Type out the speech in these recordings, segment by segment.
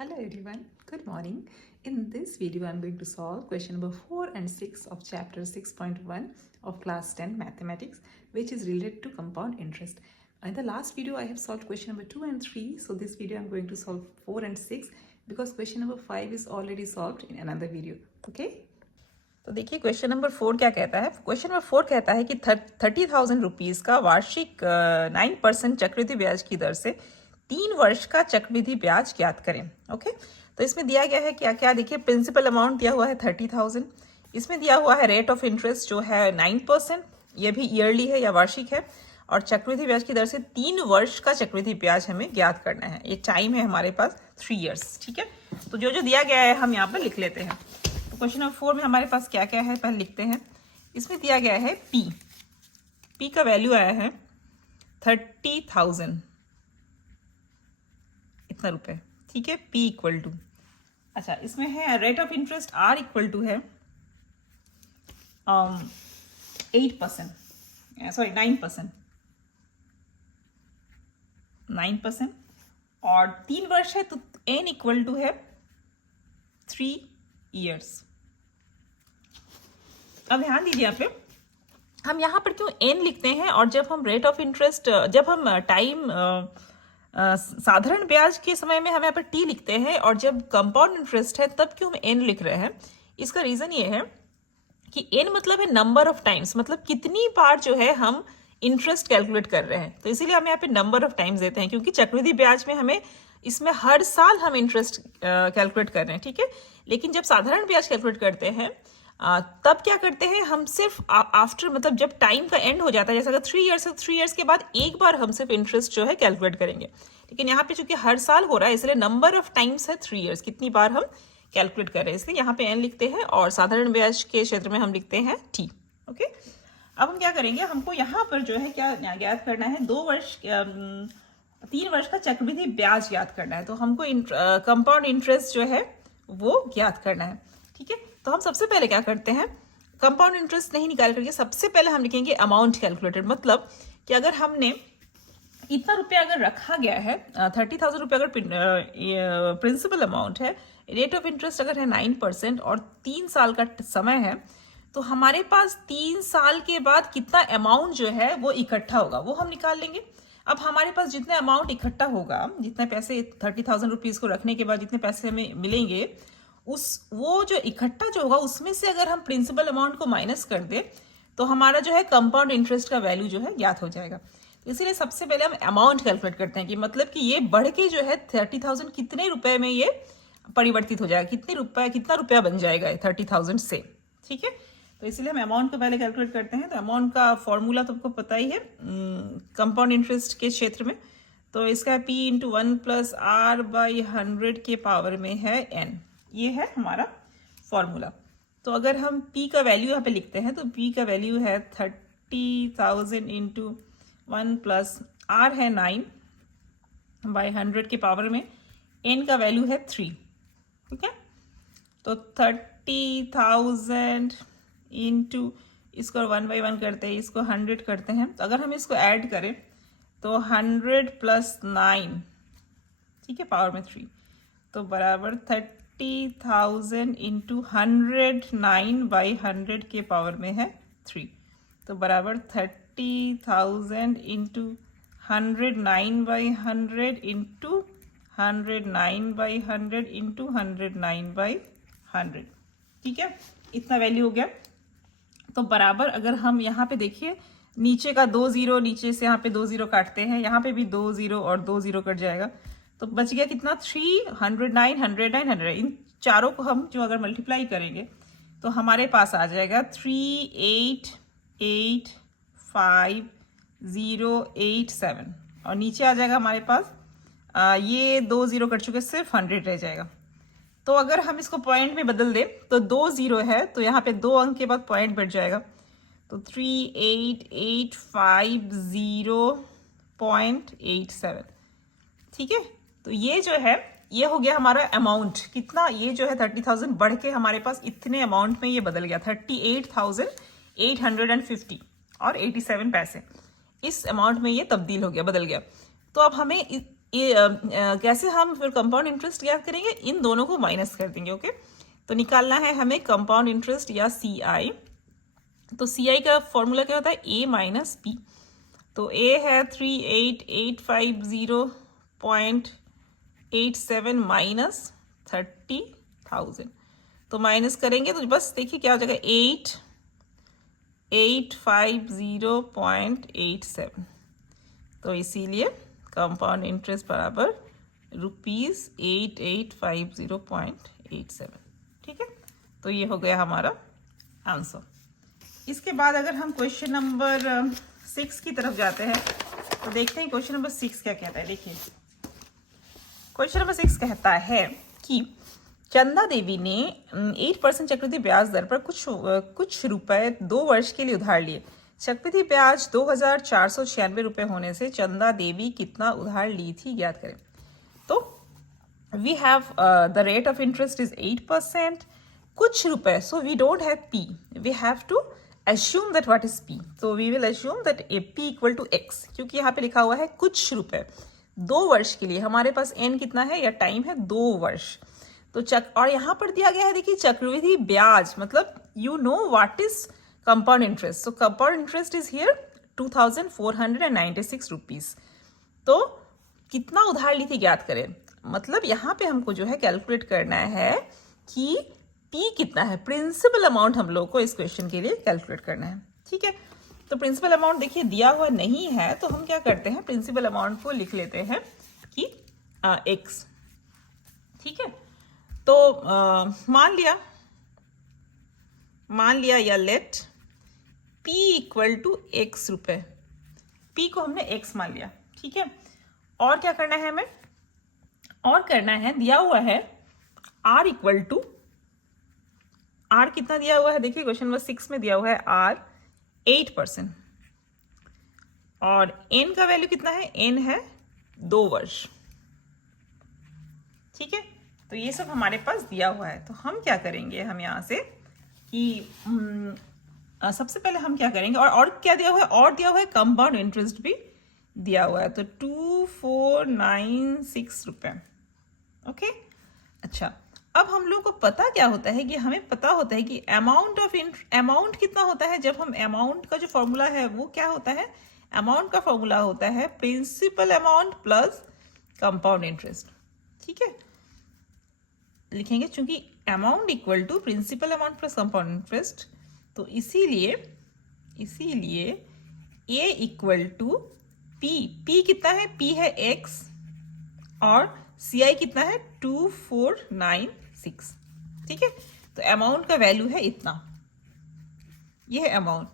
Hello everyone, good morning. In this video, I'm going to solve question number 4 and 6 of chapter 6.1 of class 10 mathematics, which is related to compound interest. In the last video, I have solved question number 2 and 3. So this video, I'm going to solve 4 and 6 because question number 5 is already solved in another video. Okay? तो देखिए question number 4 क्या कहता है। Question number 4 कहता है कि 30,000 rupees का वार्षिक 9% चक्रवृद्धि ब्याज की दर से 3 वर्ष का चक्रवृद्धि ब्याज ज्ञात करें। ओके, तो इसमें दिया गया है क्या क्या। देखिए प्रिंसिपल अमाउंट दिया हुआ है 30,000, इसमें दिया हुआ है रेट ऑफ इंटरेस्ट जो है 9%, ये भी ईयरली है या वार्षिक है, और चक्रवृद्धि ब्याज की दर से 3 वर्ष का चक्रवृद्धि ब्याज हमें ज्ञात करना है। ये टाइम है हमारे पास 3 ईयर्स। ठीक है, तो जो जो दिया गया है हम यहाँ पर लिख लेते हैं। तो क्वेश्चन नंबर 4 में हमारे पास क्या क्या है पहले लिखते हैं। इसमें दिया गया है पी का वैल्यू आया है 30,000 इतना रुपए। ठीक है, P इक्वल टू, अच्छा इसमें है rate of interest R equal to है 8%, सॉरी 9%, और 3 वर्ष है तो N इक्वल टू है 3 ईयर्स। अब ध्यान दीजिए यहाँ पे, हम यहाँ पर क्यों N लिखते हैं, और जब हम रेट ऑफ इंटरेस्ट, जब हम टाइम साधारण ब्याज के समय में हम यहाँ पर T लिखते हैं, और जब कंपाउंड इंटरेस्ट है तब क्यों हम N लिख रहे हैं। इसका रीजन ये है कि N मतलब है नंबर ऑफ टाइम्स, मतलब कितनी बार जो है हम इंटरेस्ट कैलकुलेट कर रहे हैं, तो इसीलिए हम यहाँ पे नंबर ऑफ टाइम्स देते हैं, क्योंकि चक्रवृद्धि ब्याज में हमें इसमें हर साल हम इंटरेस्ट कैलकुलेट कर रहे हैं। ठीक है, लेकिन जब साधारण ब्याज कैलकुलेट करते हैं तब क्या करते हैं, हम सिर्फ आफ्टर, मतलब जब टाइम का एंड हो जाता है, जैसे अगर 3 ईयर्स है, 3 ईयर्स के बाद एक बार हम सिर्फ इंटरेस्ट जो है कैलकुलेट करेंगे। लेकिन यहाँ पे चूंकि हर साल हो रहा है, इसलिए नंबर ऑफ टाइम्स है 3 ईयर्स, कितनी बार हम कैलकुलेट कर रहे हैं, इसलिए यहाँ पे एन लिखते हैं, और साधारण ब्याज के क्षेत्र में हम लिखते हैं टी। ओके, अब हम क्या करेंगे, हमको यहाँ पर जो है क्या ज्ञात करना है, 3 वर्ष का चक्रवृद्धि ब्याज ज्ञात करना है। तो हमको कंपाउंड इंटरेस्ट जो है वो ज्ञात करना है। ठीक है, तो हम सबसे पहले क्या करते हैं, कंपाउंड इंटरेस्ट नहीं निकाल करके सबसे पहले हम लिखेंगे अमाउंट कैलकुलेटेड, मतलब कि अगर हमने इतना रुपया अगर रखा गया है, 30,000 रुपये अगर प्रिंसिपल अमाउंट है, रेट ऑफ इंटरेस्ट अगर है 9% और 3 साल का समय है, तो हमारे पास 3 साल के बाद कितना अमाउंट जो है वो इकट्ठा होगा वो हम निकाल लेंगे। अब हमारे पास जितने अमाउंट इकट्ठा होगा, जितने पैसे 30,000 रुपीज़ को रखने के बाद जितने पैसे हमें मिलेंगे, वो जो इकट्ठा जो होगा उसमें से अगर हम प्रिंसिपल अमाउंट को माइनस कर दे तो हमारा जो है कंपाउंड इंटरेस्ट का वैल्यू जो है ज्ञात हो जाएगा। तो इसीलिए सबसे पहले हम अमाउंट कैलकुलेट करते हैं कि मतलब कि ये बढ़ के जो है 30,000 कितने रुपए में ये परिवर्तित हो जाएगा, कितना रुपया बन जाएगा 30,000 से। ठीक है, तो इसलिए हम अमाउंट को पहले कैलकुलेट करते हैं। तो अमाउंट का फॉर्मूला तो आपको पता ही है कंपाउंड इंटरेस्ट के क्षेत्र में, तो इसका P into 1 plus R by 100 के पावर में है N, ये है हमारा फॉर्मूला। तो अगर हम P का वैल्यू यहाँ पे लिखते हैं, तो P का वैल्यू है 30,000 इंटू 1 प्लस R है 9 बाई 100 के पावर में N का वैल्यू है 3। ठीक है, तो 30,000 इंटू, इसको 1 बाई 1 करते हैं, इसको 100 करते हैं, तो अगर हम इसको ऐड करें तो 100 प्लस 9, ठीक है, पावर में 3, तो बराबर 30,000 इंटू 109 बाई 100 के पावर में है 3, तो बराबर 30,000 into 109 by 100 into 109 by 100 into 109 by 100। ठीक है, इतना वैल्यू हो गया। तो बराबर अगर हम यहाँ पे देखिए, नीचे का 2 0, नीचे से यहाँ पे 2 0 काटते हैं, यहाँ पे भी 2 0 और 2 0 कट जाएगा, तो बच गया कितना 309, 109, 100। इन चारों को हम जो अगर मल्टीप्लाई करेंगे तो हमारे पास आ जाएगा 3885,087, और नीचे आ जाएगा हमारे पास ये 2 0 कट चुके, सिर्फ 100 रह जाएगा। तो अगर हम इसको पॉइंट में बदल दें तो 2 0 है, तो यहाँ पे 2 अंक के बाद पॉइंट बढ़ जाएगा, तो 3885,0.87। ठीक है, तो ये जो है ये हो गया हमारा अमाउंट, कितना, ये जो है 30,000 बढ़ के हमारे पास इतने अमाउंट में ये बदल गया, 38,850 और 87 पैसे, इस अमाउंट में ये तब्दील हो गया, बदल गया। तो अब हमें कैसे हम फिर कंपाउंड इंटरेस्ट याद करेंगे, इन दोनों को माइनस कर देंगे। ओके, तो निकालना है हमें कंपाउंड इंटरेस्ट या CI। तो CI का फॉर्मूला क्या होता है, A माइनस P। तो A है 38,850.87 माइनस 30,000। तो माइनस करेंगे तो बस देखिए क्या हो जाएगा, 8,850.87। तो इसीलिए कंपाउंड इंटरेस्ट बराबर ₹8850.87। ठीक है, तो ये हो गया हमारा आंसर। इसके बाद अगर हम क्वेश्चन नंबर 6 की तरफ जाते हैं तो देखते हैं क्वेश्चन नंबर 6 क्या कहता है। देखिए क्वेश्चन नंबर 6 कहता है कि चंदा देवी ने 8% चक्रवृद्धि ब्याज दर पर कुछ रुपए 2 वर्ष के लिए उधार लिए। चक्रवृद्धि ब्याज 2,496 रुपए होने से चंदा देवी कितना उधार ली थी, ज्ञात करें। तो we have the rate of interest is 8%, कुछ रुपए, so we don't have P, we have to assume that what is P, so we will assume that P equal to X, क्योंकि यहाँ पे लिखा हुआ है कुछ रुपए 2 वर्ष के लिए, हमारे पास n कितना है या टाइम है 2 वर्ष। तो और यहाँ पर दिया गया है, देखिए चक्रवृद्धि ब्याज, मतलब you know what is compound interest. So compound interest is here 2,496 rupees. तो कितना उधार ली थी ज्ञात करें, मतलब यहाँ पे हमको जो है कैलकुलेट करना है कि P कितना है, प्रिंसिपल अमाउंट हम लोग को इस क्वेश्चन के लिए कैलकुलेट करना है। ठीक है, तो प्रिंसिपल अमाउंट देखिए दिया हुआ नहीं है, तो हम क्या करते हैं, प्रिंसिपल अमाउंट को लिख लेते हैं कि X। ठीक है, तो मान लिया या let P equal to X रुपए, P को हमने X मान लिया। ठीक है, और क्या करना है हमें, और करना है, दिया हुआ है R इक्वल टू, R कितना दिया हुआ है, देखिए क्वेश्चन नंबर 6 में दिया हुआ है R 8%, और N का वैल्यू कितना है, N है 2 वर्ष। ठीक है, तो ये सब हमारे पास दिया हुआ है। तो हम क्या करेंगे, हम यहाँ से कि सबसे पहले हम क्या करेंगे, और क्या दिया हुआ है, और दिया हुआ है कंपाउंड इंटरेस्ट भी दिया हुआ है, तो 2,496 रुपए। ओके, अच्छा, अब हम लोग को पता क्या होता है कि हमें पता होता है कि अमाउंट कितना होता है। जब हम अमाउंट का जो फॉर्मूला है वो क्या होता है, अमाउंट का फॉर्मूला होता है principal amount plus compound interest. ठीक है, लिखेंगे चूंकि amount equal to principal amount plus compound interest, तो इसीलिए A इक्वल टू P कितना है, P है X, और CI कितना है 2,496। ठीक है, तो अमाउंट का वैल्यू है इतना, ये है अमाउंट।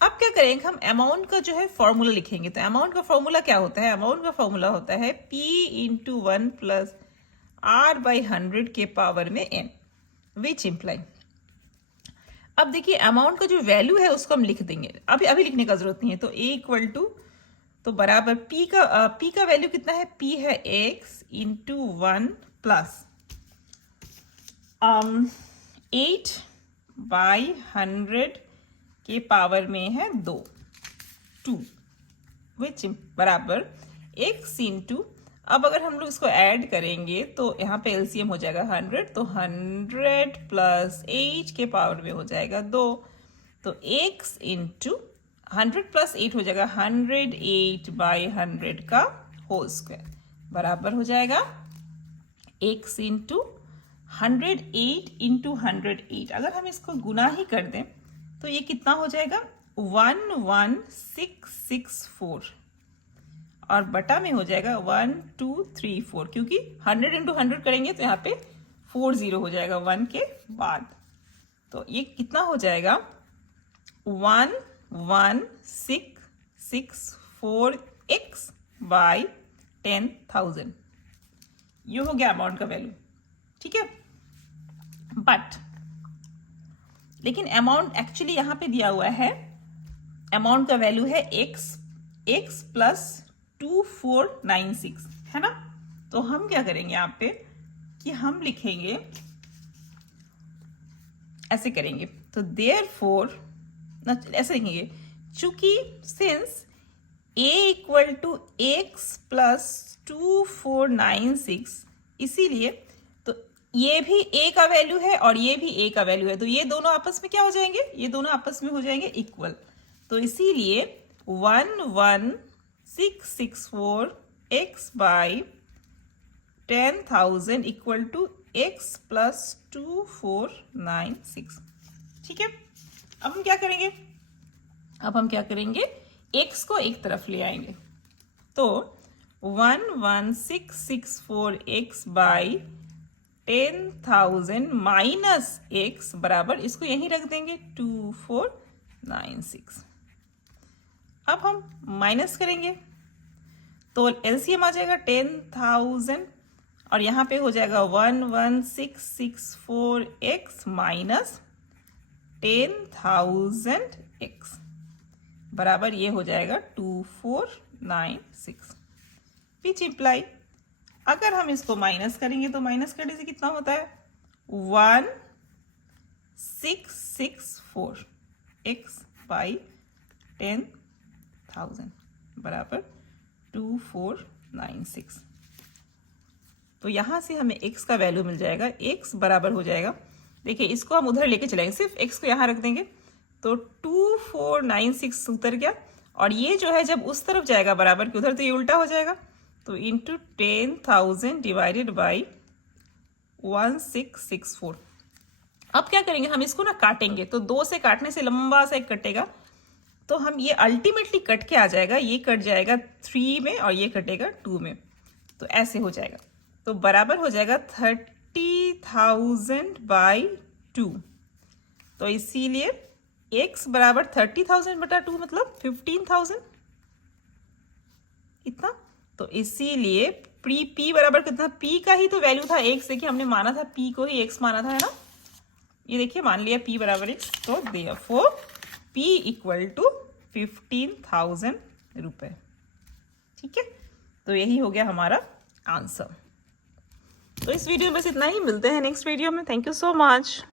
अब क्या करेंगे, हम अमाउंट का जो है फॉर्मूला लिखेंगे। तो अमाउंट का फॉर्मूला क्या होता है, अमाउंट का फॉर्मूला होता है P into 1 plus R by 100 के पावर में N, विच इम्प्लाई। अब देखिए अमाउंट का जो वैल्यू है उसको हम लिख देंगे, अभी लिखने का जरूरत नहीं है। तो A इक्वल टू, तो बराबर P का वैल्यू कितना है, P है X इंटू 1 प्लस 8 बाई 100 के पावर में है 2 विच बराबर X इंटू, अब अगर हम लोग इसको ऐड करेंगे तो यहाँ पे LCM हो जाएगा 100, तो 100 प्लस 8 के पावर में हो जाएगा 2, तो X इंटू 100 प्लस 8 हो जाएगा 108 बाई 100 का होल स्क्वायर, बराबर हो जाएगा X इंटू 108 इंटू 108। अगर हम इसको गुना ही कर दें तो ये कितना हो जाएगा 11664, और बटा में हो जाएगा 1234, क्योंकि 100 इंटू 100 करेंगे तो यहाँ पे 40 हो जाएगा 1 के बाद। तो ये कितना हो जाएगा 11664x बाई 10,000, ये हो गया अमाउंट का वैल्यू। ठीक है, बट लेकिन अमाउंट एक्चुअली यहाँ पे दिया हुआ है, अमाउंट का वैल्यू है x प्लस 2496, है ना। तो हम क्या करेंगे यहाँ पे कि हम लिखेंगे, ऐसे करेंगे, तो देयरफॉर ऐसे लिखेंगे, चूंकि since a equal to x plus 2496, इसीलिए तो ये भी a का वैल्यू है और ये भी a का वैल्यू है, तो ये दोनों आपस में क्या हो जाएंगे, ये दोनों आपस में हो जाएंगे इक्वल। तो इसीलिए 11664 x by 10,000 equal to x plus 2496। ठीक है, अब हम क्या करेंगे, अब हम क्या करेंगे, x को एक तरफ ले आएंगे, तो 11664 x बाई 10,000 माइनस x बराबर, इसको यहीं रख देंगे 2496। अब हम माइनस करेंगे तो एलसीएम आ जाएगा 10,000 और यहाँ पे हो जाएगा 11664x माइनस 10,000x बराबर ये हो जाएगा 2496। विच इम्प्लाई अगर हम इसको माइनस करेंगे तो माइनस करने से कितना होता है 1664 x बाई 10,000 बराबर 2496। तो यहाँ से हमें x का वैल्यू मिल जाएगा, x बराबर हो जाएगा, देखिए इसको हम उधर लेके चलेंगे, सिर्फ x को यहाँ रख देंगे तो 2496 उतर गया, और ये जो है जब उस तरफ जाएगा बराबर के उधर तो ये उल्टा हो जाएगा, तो इंटू 10,000 डिवाइडेड बाई 1664। अब क्या करेंगे, हम इसको ना काटेंगे, तो 2 से काटने से लंबा सा एक कटेगा, तो हम ये अल्टीमेटली कट के आ जाएगा, ये कट जाएगा 3 में और ये कटेगा 2 में, तो ऐसे हो जाएगा, तो बराबर हो जाएगा 30,000 बाई 2। तो इसीलिए x बराबर 30,000 बटा 2 मतलब 15,000 इतना। तो इसीलिए p बराबर कितना, p का ही तो वैल्यू था x, देखिए हमने माना था p को ही x माना था, है ना, ये देखिए मान लिया p बराबर x, तो देयरफॉर p इक्वल टू 15,000 रुपए। ठीक है, तो यही हो गया हमारा आंसर। तो इस वीडियो में बस इतना ही, मिलते हैं नेक्स्ट वीडियो में। Thank you so much.